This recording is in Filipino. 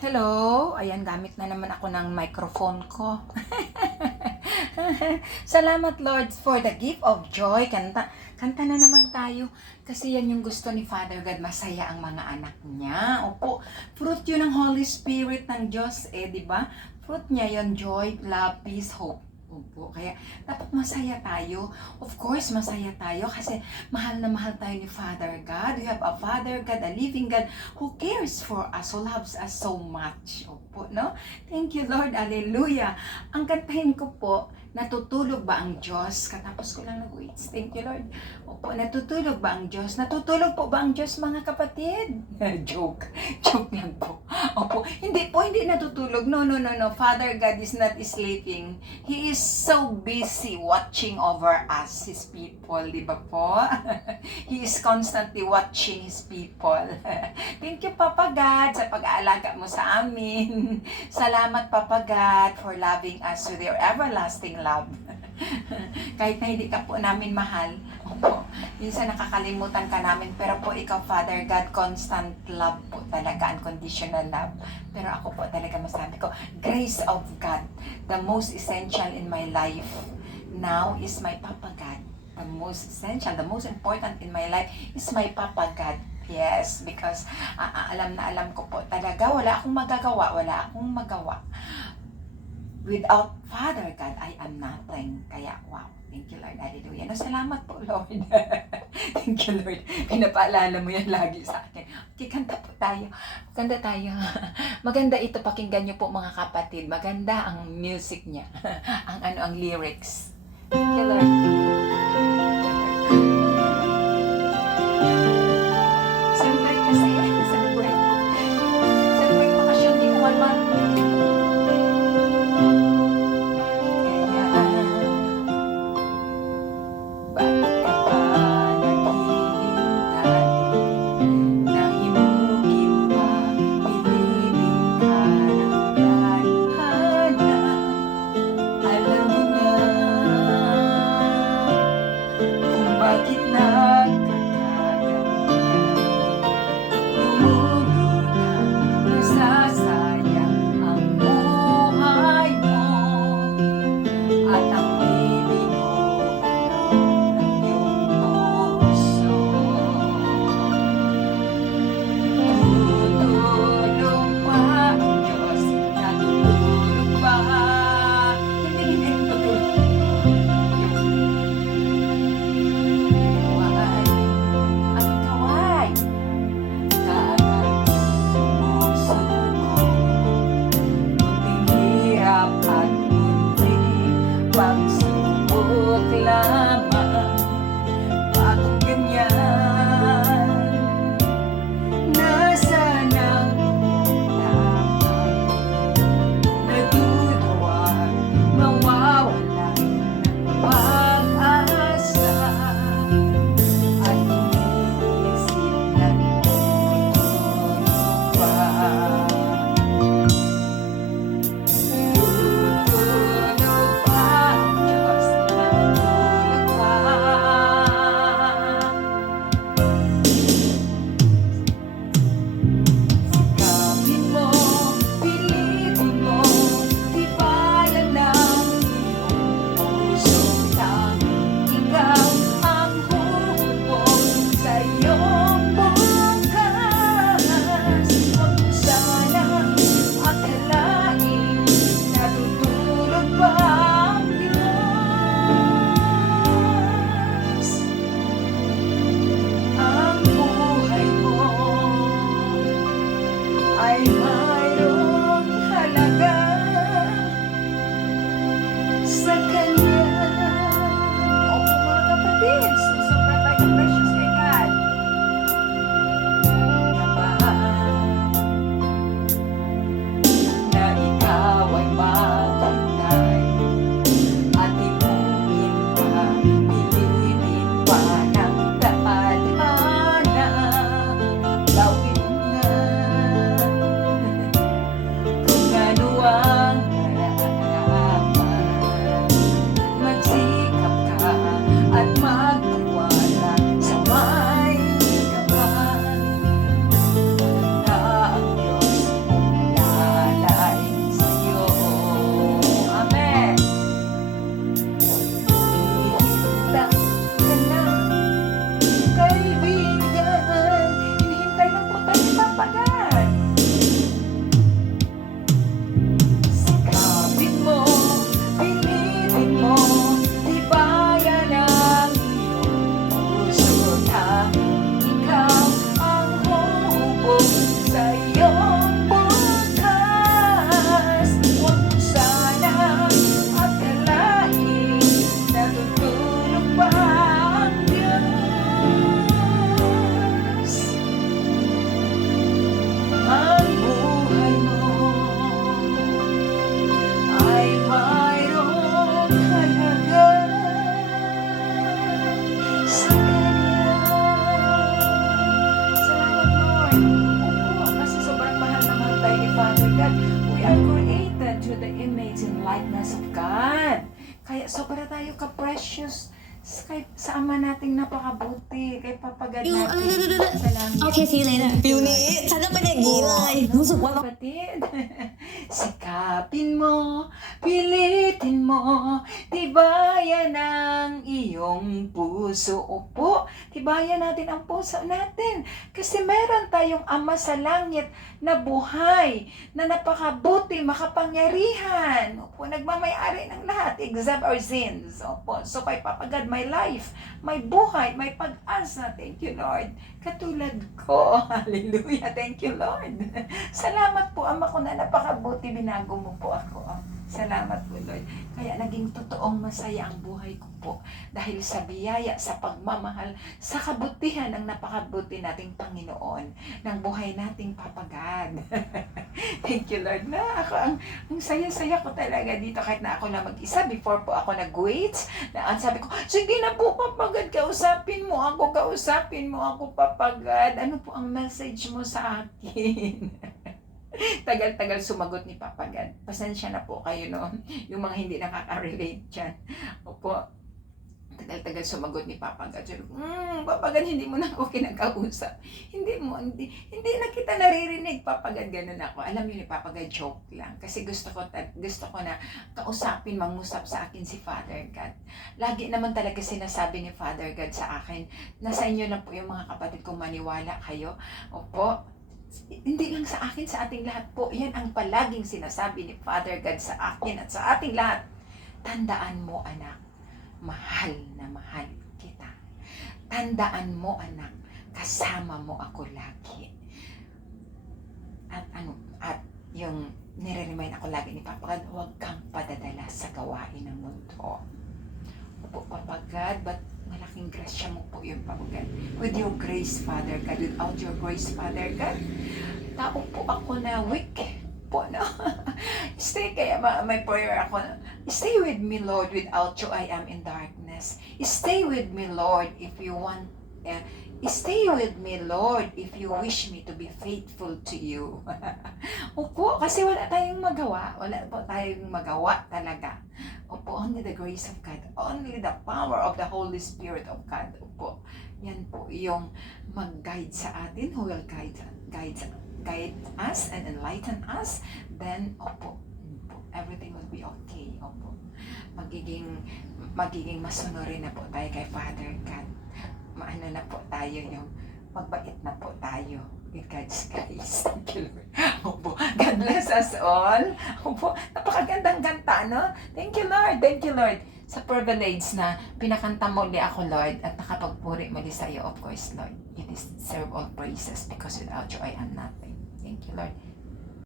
Hello, ayan gamit na naman ako ng microphone ko. Salamat Lord for the gift of joy. Kanta na naman tayo kasi yan yung gusto ni Father God, masaya ang mga anak niya. Opo, fruit yun ng Holy Spirit ng Diyos di ba? Fruit niya yon, joy, love, peace, hope. Opo, kaya dapat masaya tayo. Of course, masaya tayo kasi mahal na mahal tayo ni Father God. We have a Father God, a living God who cares for us, who loves us so much. Opo, no? Thank you, Lord. Hallelujah. Ang kantahin ko po, natutulog ba ang Diyos? Katapos ko lang nag-waits. Thank you, Lord. Opo, natutulog ba ang Diyos? Natutulog po ba ang Diyos, mga kapatid? Joke. Joke lang po. Opo, hindi natutulog. No. Father God is not sleeping. He is so busy watching over us, His people, di ba po? He is constantly watching His people. Thank you, Papa God, sa pag-aalaga mo sa amin. Salamat, Papa God, for loving us with your everlasting love. Kahit na hindi ka po namin mahal, opo, minsan nakakalimutan ka namin, pero po ikaw, Father God, constant love po talaga, unconditional love. Pero ako po talaga masabi ko, grace of God, the most essential in my life now is my Papa God. The most essential, the most important in my life is my Papa God. Yes, because alam na alam ko po talaga, wala akong magawa. Without Father God, I am nothing. Kaya, wow. Thank you, Lord. Hallelujah. No, salamat po, Lord. Thank you, Lord. Pinapaalala mo yan lagi sa akin. Okay, kanta po tayo. Kanta tayo. Maganda ito. Pakinggan niyo po, mga kapatid. Maganda ang music niya. ang lyrics. Thank you, Lord. Celebrate kasi. Celebrate. Celebrate bakasyon. Di mo man. papagad. Sikapin mo, pilitin mo, tibayan ang iyong puso na ikaw ang hubog sa iyong bukas. Huwag mo sana akalain na tutulog pa ang Diyos. Ang buhay mo ay mayroong halaga sa Kanya. Salamat, Lord. Opo, kasi sobrang mahal na mahal tayo ni Father God. We are created to the image and likeness of God. Kaya sobra tayo ka-precious sa Ama nating napakabuti, kay Papagad natin sa langit. Okay, see you later. ฟิลนี้ฉันจะเป็นอย่างนี้เลยรู้สึกว่า Kapatid, sikapin mo, pilitin mo, tibayan ang iyong puso. Opo, tibayan natin ang puso natin. Kasi meron tayong Ama sa langit na buhay, na napakabuti, makapangyarihan. Opo, nagmamayari ng lahat except our sins. Opo, so kay Papagad, my life, may buhay, may pag-asa. Thank you, Lord. Katulad ko. Hallelujah. Thank you, Lord. Salamat po, Ama ko, na napakabuti, binago mo po ako. Salamat po, Lord. Kaya naging totoong masaya ang buhay ko po. Dahil sa biyaya, sa pagmamahal, sa kabutihan ng napakabuti nating Panginoon, ng buhay nating Papagad. Thank you, Lord. Na ako, ang saya-saya ko talaga dito kahit na ako na mag-isa. Before po ako nag-wait, na sabi ko, sige na po, Papagad, kausapin mo ako, Papagad. Ano po ang message mo sa akin? Tagal-tagal sumagot ni Papagad. Pasensya na po kayo noon, yung mga hindi nakaka-relate dyan. Opo, tagal-tagal sumagot ni Papagad. Papagad, hindi mo na ako kinakausap. Hindi na kita naririnig, Papagad, ganun ako. Alam niyo ni Papagad, joke lang. Kasi gusto ko na kausapin, mangusap sa akin si Father God. Lagi naman talaga sinasabi ni Father God sa akin, nasa inyo na po yung mga kapatid kong maniwala kayo. Opo, hindi lang sa akin, sa ating lahat po. Yan ang palaging sinasabi ni Father God sa akin at sa ating lahat. Tandaan mo, anak, mahal na mahal kita. Tandaan mo, anak, kasama mo ako lagi. At yung nire-remind ako lagi ni Papa God, huwag kang padadala sa gawain ng mundo. Opo, Papa God, but malaking grasya mo po yung Papa God. With your grace, Father God. Without your grace, Father God, tao po ako na weak po, no? Kaya may prayer ako, stay with me, Lord. Without you, I am in darkness. Stay with me, Lord, if you want. Stay with me, Lord, if you wish me to be faithful to you. Opo, kasi wala tayong magawa. Wala po tayong magawa talaga. Opo, only the grace of God. Only the power of the Holy Spirit of God. Opo, yan po yung mag-guide sa atin, who will guide us and enlighten us. Then, opo, everything will be okay. Opo, magiging masunurin na po tayo kay Father God. Maano na po tayo, yung magbait na po tayo with God's grace. Thank you, Lord. Opo, God bless us all. Opo, napakagandang kanta, no? Thank you, Lord. Thank you, Lord, sa privilege na pinakanta muli ako, Lord, at nakapagpuri muli sa iyo. Of course, Lord, you deserve all praises because without you, I am nothing. Thank you, Lord.